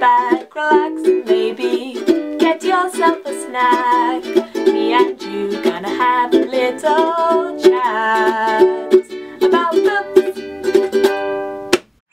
back, relax, and maybe get yourself a snack. Me and you gonna have a little chat about books.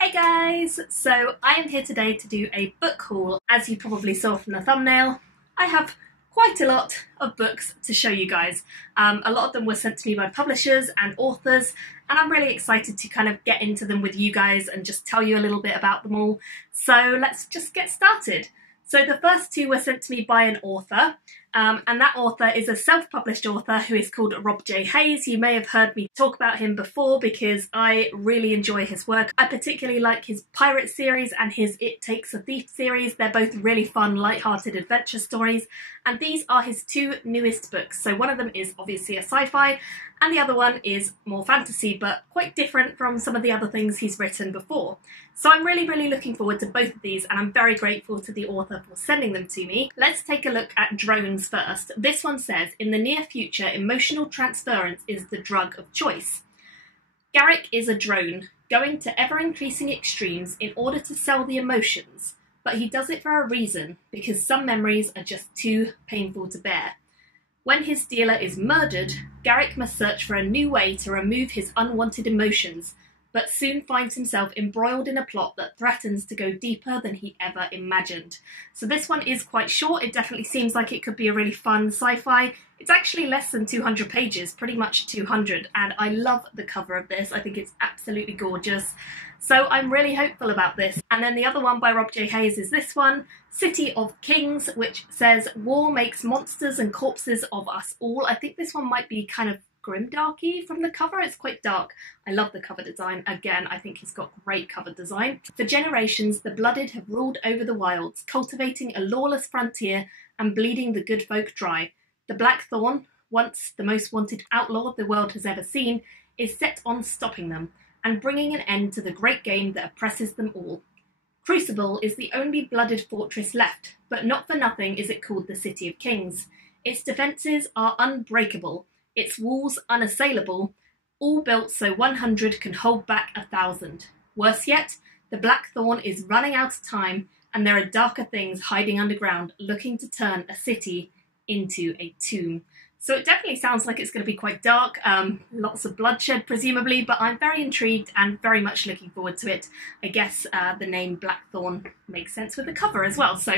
Hey guys! So I am here today to do a book haul. As you probably saw from the thumbnail, I have quite a lot of books to show you guys. A lot of them were sent to me by publishers and authors, and I'm really excited to kind of get into them with you guys and just tell you a little bit about them all. So let's just get started. So the first two were sent to me by an author, and that author is a self-published author who is called Rob J. Hayes. You may have heard me talk about him before because I really enjoy his work. I particularly like his Pirate series and his It Takes a Thief series. They're both really fun, light-hearted adventure stories, and these are his two newest books. So one of them is obviously a sci-fi, and the other one is more fantasy, but quite different from some of the other things he's written before. So I'm really looking forward to both of these, and I'm very grateful to the author for sending them to me. Let's take a look at drones first. This one says, in the near future, emotional transference is the drug of choice. Garrick is a drone, going to ever-increasing extremes in order to sell the emotions, but he does it for a reason, because some memories are just too painful to bear. When his dealer is murdered, Garrick must search for a new way to remove his unwanted emotions, but soon finds himself embroiled in a plot that threatens to go deeper than he ever imagined. So this one is quite short. It definitely seems like it could be a really fun sci-fi. It's actually less than 200 pages, pretty much 200, and I love the cover of this. I think it's absolutely gorgeous. So I'm really hopeful about this. And then the other one by Rob J. Hayes is this one, City of Kings, which says, war makes monsters and corpses of us all. I think this one might be kind of grimdarky from the cover. It's quite dark. I love the cover design. Again, I think he's got great cover design. For generations, the blooded have ruled over the wilds, cultivating a lawless frontier and bleeding the good folk dry. The Blackthorn, once the most wanted outlaw the world has ever seen, is set on stopping them and bringing an end to the great game that oppresses them all. Crucible is the only blooded fortress left, but not for nothing is it called the City of Kings. Its defences are unbreakable, its walls unassailable, all built so 100 can hold back 1,000. Worse yet, the Blackthorn is running out of time, and there are darker things hiding underground looking to turn a city into a tomb. So it definitely sounds like it's going to be quite dark, lots of bloodshed presumably, but I'm very intrigued and very much looking forward to it. I guess the name Blackthorn makes sense with the cover as well, so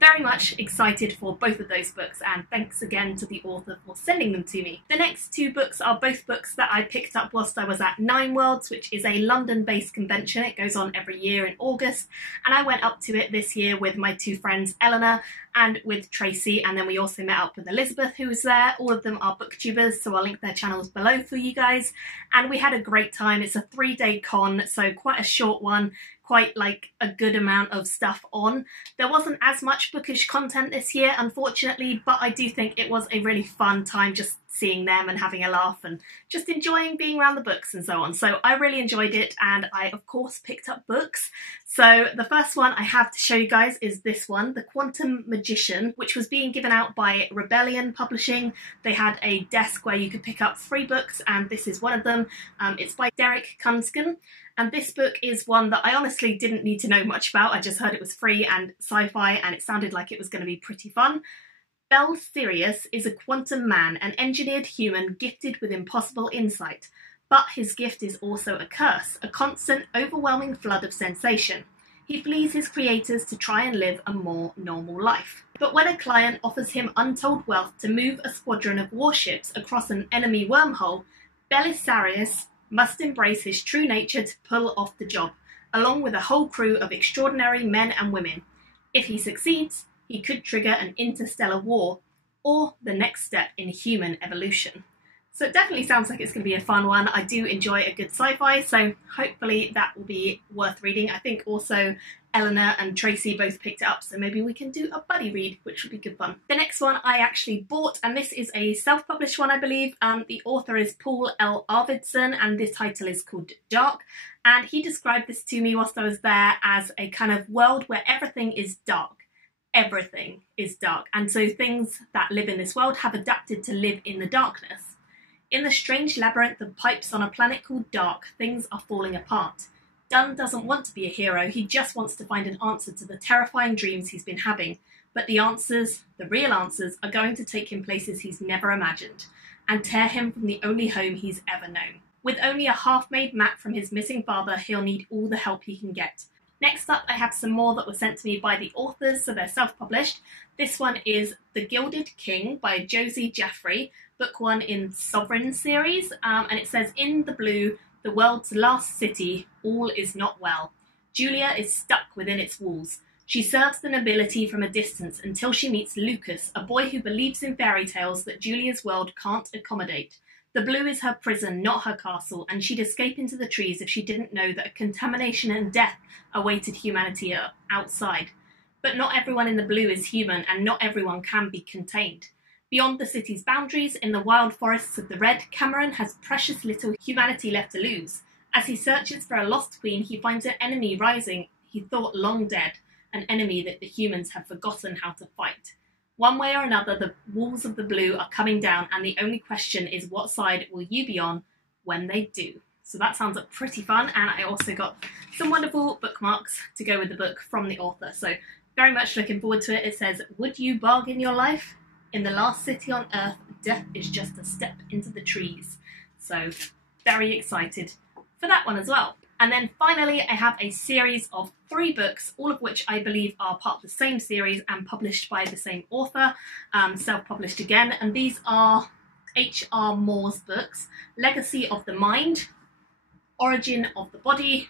very much excited for both of those books, and thanks again to the author for sending them to me. The next two books are both books that I picked up whilst I was at Nineworlds, which is a London-based convention. It goes on every year in August, and I went up to it this year with my two friends Eleanor and with Tracy, and then we also met up with Elizabeth, who was there. All of them are booktubers, so I'll link their channels below for you guys, and we had a great time. It's a 3-day con, so quite a short one, quite like a good amount of stuff on. There wasn't as much bookish content this year, unfortunately, but I do think it was a really fun time just seeing them and having a laugh and just enjoying being around the books and so on. So I really enjoyed it, and I of course picked up books. So the first one I have to show you guys is this one, The Quantum Magician, which was being given out by Rebellion Publishing. They had a desk where you could pick up 3 books, and this is one of them. It's by Derek Kunsken. And this book is one that I honestly didn't need to know much about. I just heard it was free and sci-fi, and it sounded like it was going to be pretty fun. Bel Sirius is a quantum man, an engineered human gifted with impossible insight. But his gift is also a curse, a constant, overwhelming flood of sensation. He flees his creators to try and live a more normal life. But when a client offers him untold wealth to move a squadron of warships across an enemy wormhole, Belisarius must embrace his true nature to pull off the job, along with a whole crew of extraordinary men and women. If he succeeds, he could trigger an interstellar war, or the next step in human evolution. So it definitely sounds like it's going to be a fun one. I do enjoy a good sci-fi, so hopefully that will be worth reading. I think also Eleanor and Tracy both picked it up, so maybe we can do a buddy read, which would be good fun. The next one I actually bought, and this is a self-published one, I believe. The author is Paul L. Arvidsson, and this title is called Dark. And he described this to me whilst I was there as a kind of world where everything is dark. Everything is dark. And so things that live in this world have adapted to live in the darkness. In the strange labyrinth of pipes on a planet called Dark, things are falling apart. Dunn doesn't want to be a hero, he just wants to find an answer to the terrifying dreams he's been having. But the answers, the real answers, are going to take him places he's never imagined, and tear him from the only home he's ever known. With only a half-made map from his missing father, he'll need all the help he can get. Next up, I have some more that were sent to me by the authors, so they're self-published. This one is The Gilded King by Josie Jaffrey, book 1 in Sovereign series, and it says, in the blue, the world's last city, all is not well. Julia is stuck within its walls. She serves the nobility from a distance until she meets Lucas, a boy who believes in fairy tales that Julia's world can't accommodate. The blue is her prison, not her castle, and she'd escape into the trees if she didn't know that a contamination and death awaited humanity outside. But not everyone in the blue is human, and not everyone can be contained. Beyond the city's boundaries, in the wild forests of the Red, Cameron has precious little humanity left to lose. As he searches for a lost queen, he finds an enemy rising, he thought long dead, an enemy that the humans have forgotten how to fight. One way or another, the walls of the blue are coming down, and the only question is what side will you be on when they do? So that sounds pretty fun, and I also got some wonderful bookmarks to go with the book from the author, so very much looking forward to it. It says, would you bargain your life? In the last city on earth, death is just a step into the trees. So very excited for that one as well. And then finally, I have a series of 3 books, all of which I believe are part of the same series and published by the same author, self-published again. And these are H.R. Moore's books, Legacy of the Mind, Origin of the Body,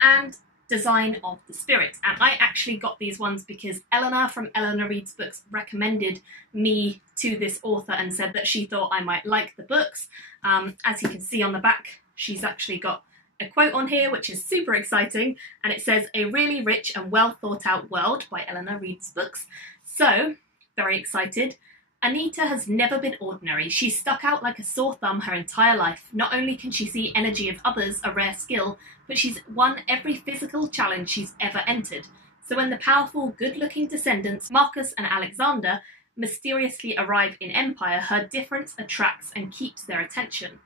and Design of the Spirit. And I actually got these ones because Eleanor from Eleanor Reads Books recommended me to this author and said that she thought I might like the books. As you can see on the back, she's actually got a quote on here which is super exciting, and it says, a really rich and well thought out world by Eleanor Reads Books. So, very excited. Anita has never been ordinary. She's stuck out like a sore thumb her entire life. Not only can she see energy of others, a rare skill, but she's won every physical challenge she's ever entered. So when the powerful, good-looking descendants, Marcus and Alexander, mysteriously arrive in Empire, her difference attracts and keeps their attention.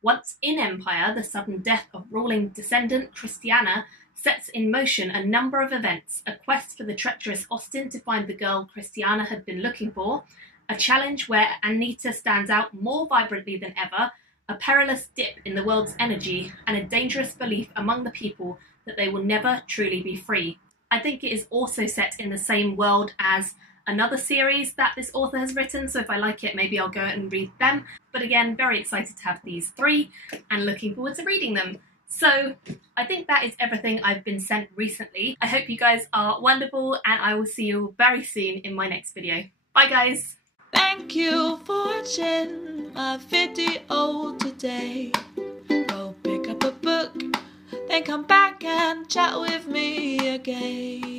Once in Empire, the sudden death of ruling descendant Christiana sets in motion a number of events, a quest for the treacherous Austin to find the girl Christiana had been looking for, a challenge where Anita stands out more vibrantly than ever, a perilous dip in the world's energy, and a dangerous belief among the people that they will never truly be free. I think it is also set in the same world as another series that this author has written, so if I like it, maybe I'll go and read them. But again, very excited to have these 3 and looking forward to reading them. So I think that is everything I've been sent recently. I hope you guys are wonderful, and I will see you very soon in my next video. Bye guys! Thank you for watching my video today. Go pick up a book, then come back and chat with me again.